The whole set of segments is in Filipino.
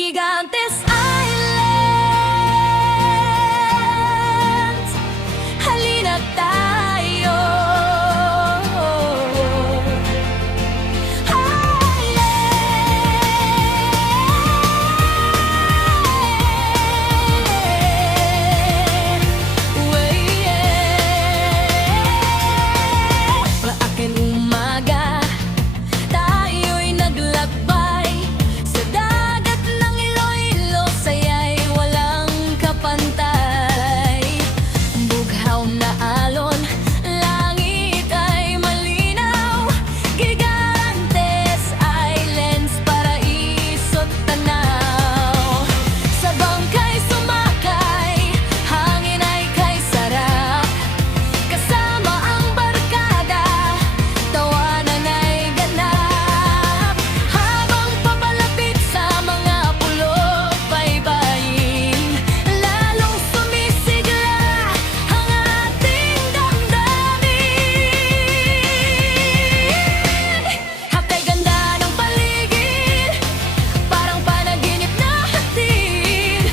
Gigantes Islands, halina tayo. Maaking umaga, tayo'y naglakbay sa dagat ng Iloilo, saya'y walang kapantay. Bughaw na alon, langit ay malinaw. Gigantes Islands, paraiso't tanaw. Sa bangkay sumakay, hangin ay kay sarap. Kasama ang barkada, tawanan ay ganap. Habang papalapit sa mga pulog baybayin, lalong sumisigla ang ating damdamin. Hapay ganda ng paligid, parang panaginip na hatid.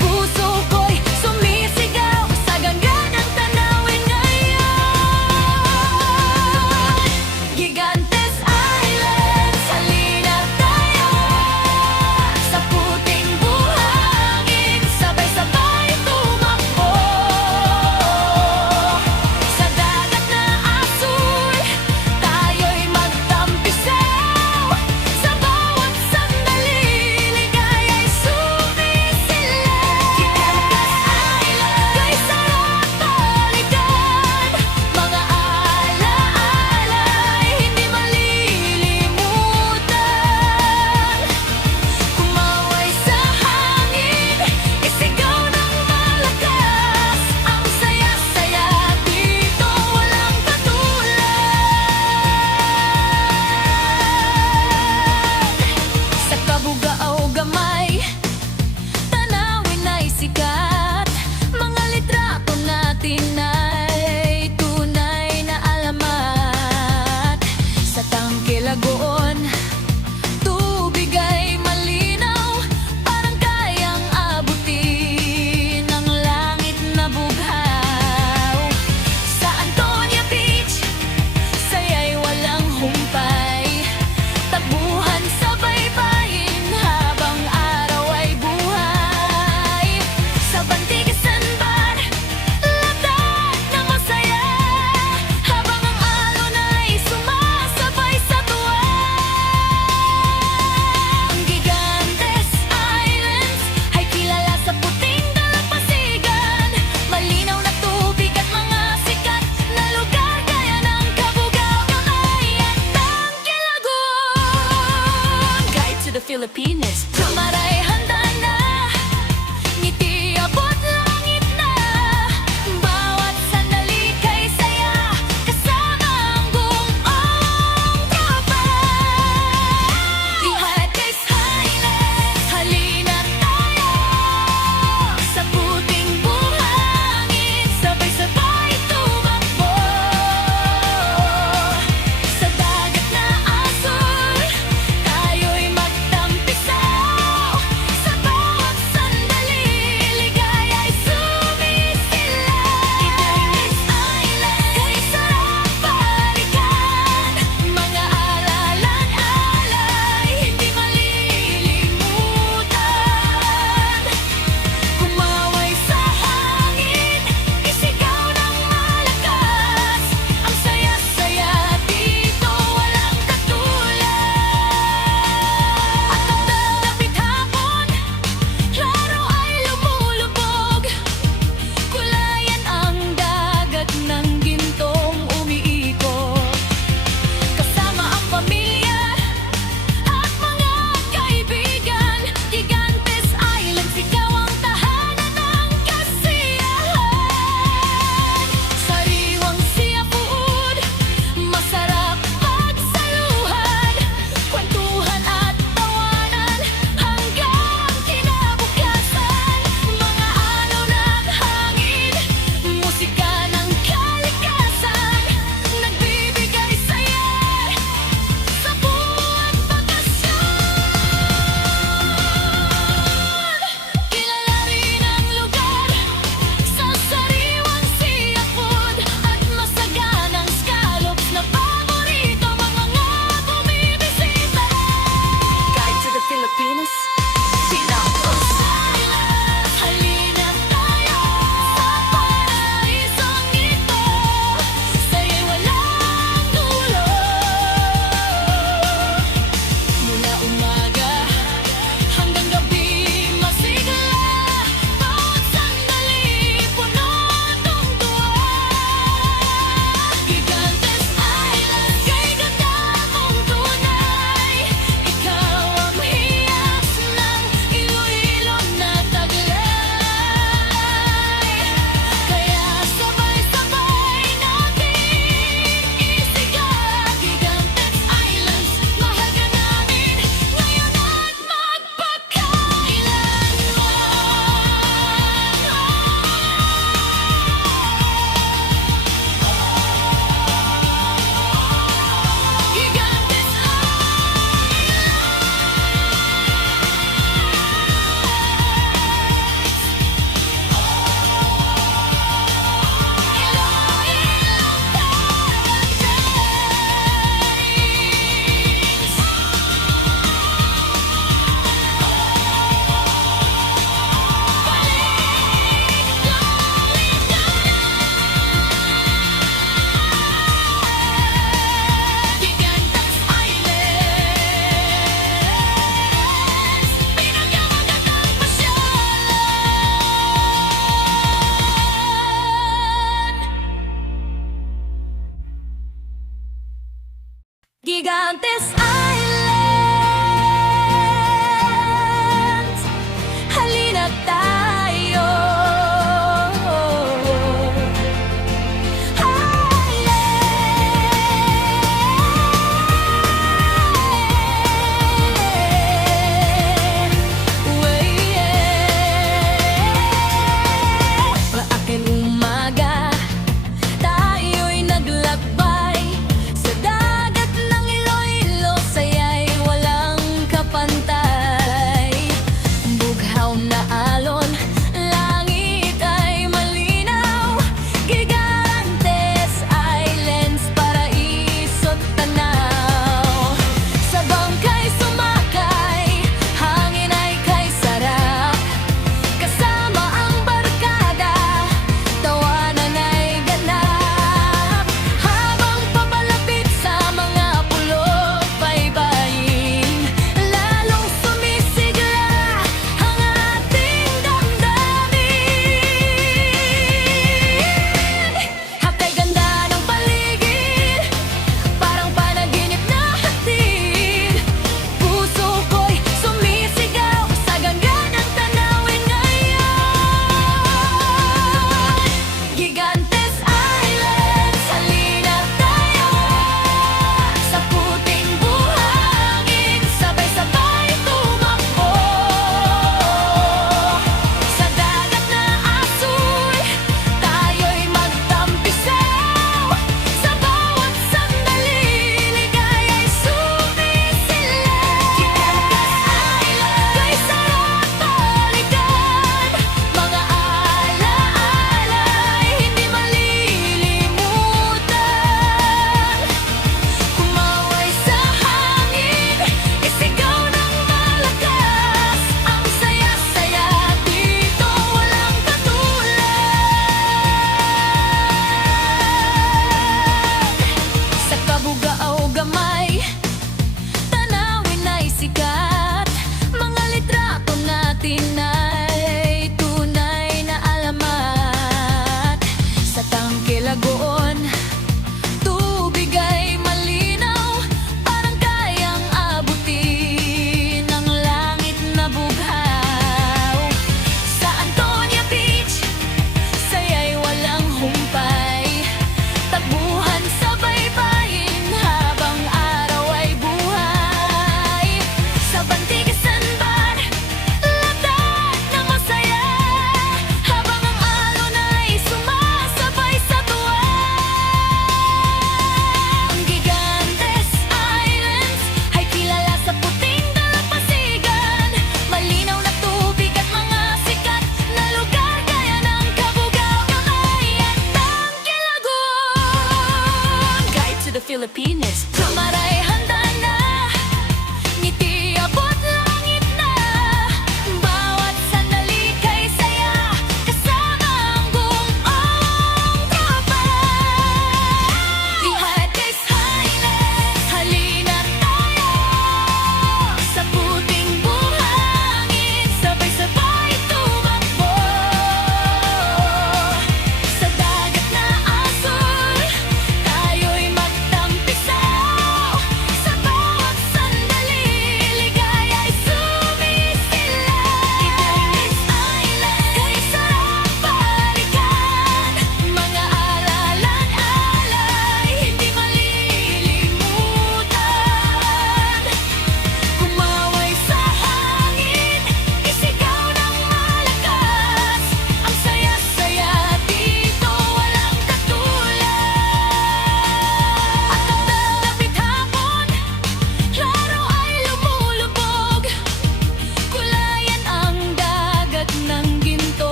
Puso ko'y sumisigaw sa ganda ng tanawin ngayon. Gigantes Islands, halina tayo. Sa puting buhangin, sabay-sabay tumakbo. Sa dagat na asul, tayo'y magtampisaw. Sa bawat sandali, ligaya'y sumisilaw. Gigantes Islands, kay sarap balikan. Mga alaala'y hindi malilimutan. Kumaway sa hangin, isigaw ng malakas. Ang saya-saya dito, walang katulad. Sa kabugao gamay, tanawin ay sikat. Mga litrato natin ay tunay na alamat. Sa tangkilagoon, tubig ay malinaw. Parang kayang abutin ng langit na bughaw. Sa Antonia Beach, saya'y walang humpay. Takbuhan sa baybayin habang araw ay buhay. Sa Bantigasan Bar, latag na masaya. Habang ang alon ay sumasabay sa tuwa. Ang Gigantes Islands ay kilala sa puting dalampasigan. Malinaw na tubig at mga sikat na lugar gaya ng Cabugao, Gamay at Tangkilagon. Guide to the Philippines, Tumaray handa na. Ngiti abot langit na. Bawat sandali kay saya, kasama ang buong tropa. Gigantes Islands, halina tayo. Sa puting buhangin, sabay-sabay tumakbo. Sa dagat na asul, tayo'y magtampisaw.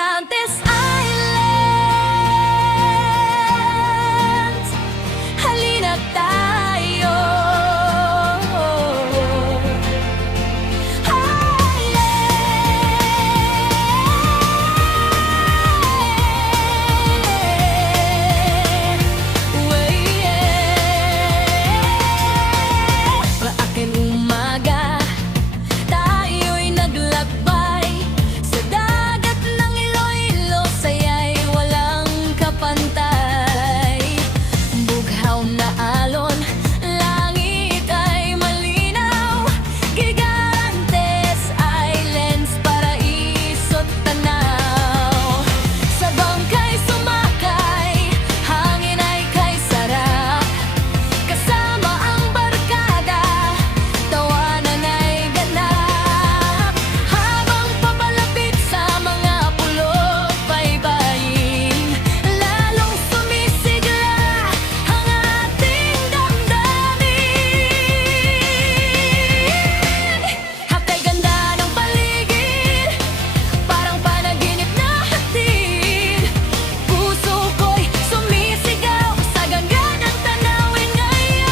Gigantes Islands, halina tayo. Maaking umaga, tayo'y naglakbay sa dagat ng Iloilo, saya'y walang kapantay. Bughaw na alon, langit ay malinaw. Gigantes Islands, paraiso't tanaw. Sa bangkay sumakay, hangin ay kay sarap. Kasama ang barkada, tawanan ay ganap. Habang papalapit sa mga pulog baybayin, lalong sumisigla ang ating damdamin. Hakay ganda ng paligid, parang panaginip na hatid. Puso ko'y sumisigaw sa ganda ng tanawin ngayon.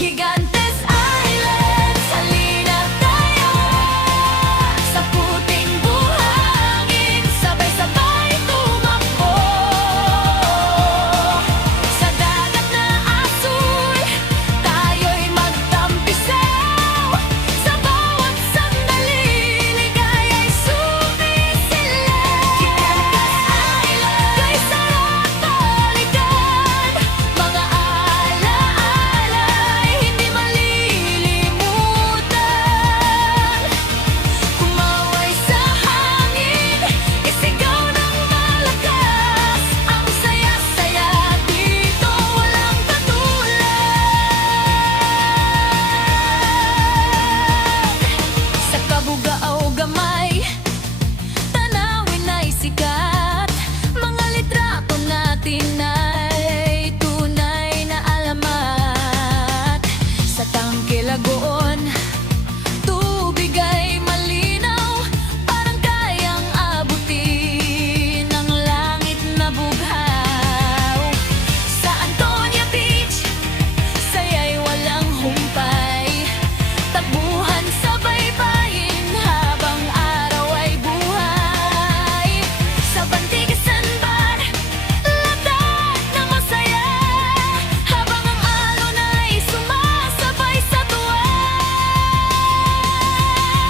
Gigantes Islands, halina tayo. Sa puting buhangin, sabay-sabay tumakbo. Sa dagat na asul, tayo'y magtampisaw. Sa bawat sandali, ligaya'y sumisilaw. Gigantes Islands, kay sarap balikan. Mga alaala'y hindi malilimutan. Kumaway sa hangin, isigaw ng malakas. Ang saya-saya dito, walang katulad. Sa kabugao gamay, tanawin ay sikat. Mga litrato natin ay tunay na alamat. Sa Tangkilagoon, tubig ay malinaw, parang kayang abutin ng langit na bughaw. Sa Antonia Beach, saya'y walang humpay. Takbuhan sa baybayin habang araw ay buhay. Sa Bantigasan Bar, lahat na masaya habang ang alon ay sumasabay sa tuwa.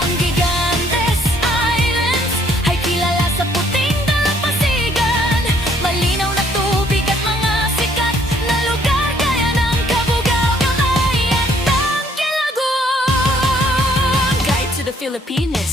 Ang Gigantes Islands ay kilala sa puting dalampasigan. Malinaw na tubig at mga sikat na lugar gaya ng Cabugao, Gamay at Tangkilagoon. Guide to the Philippines.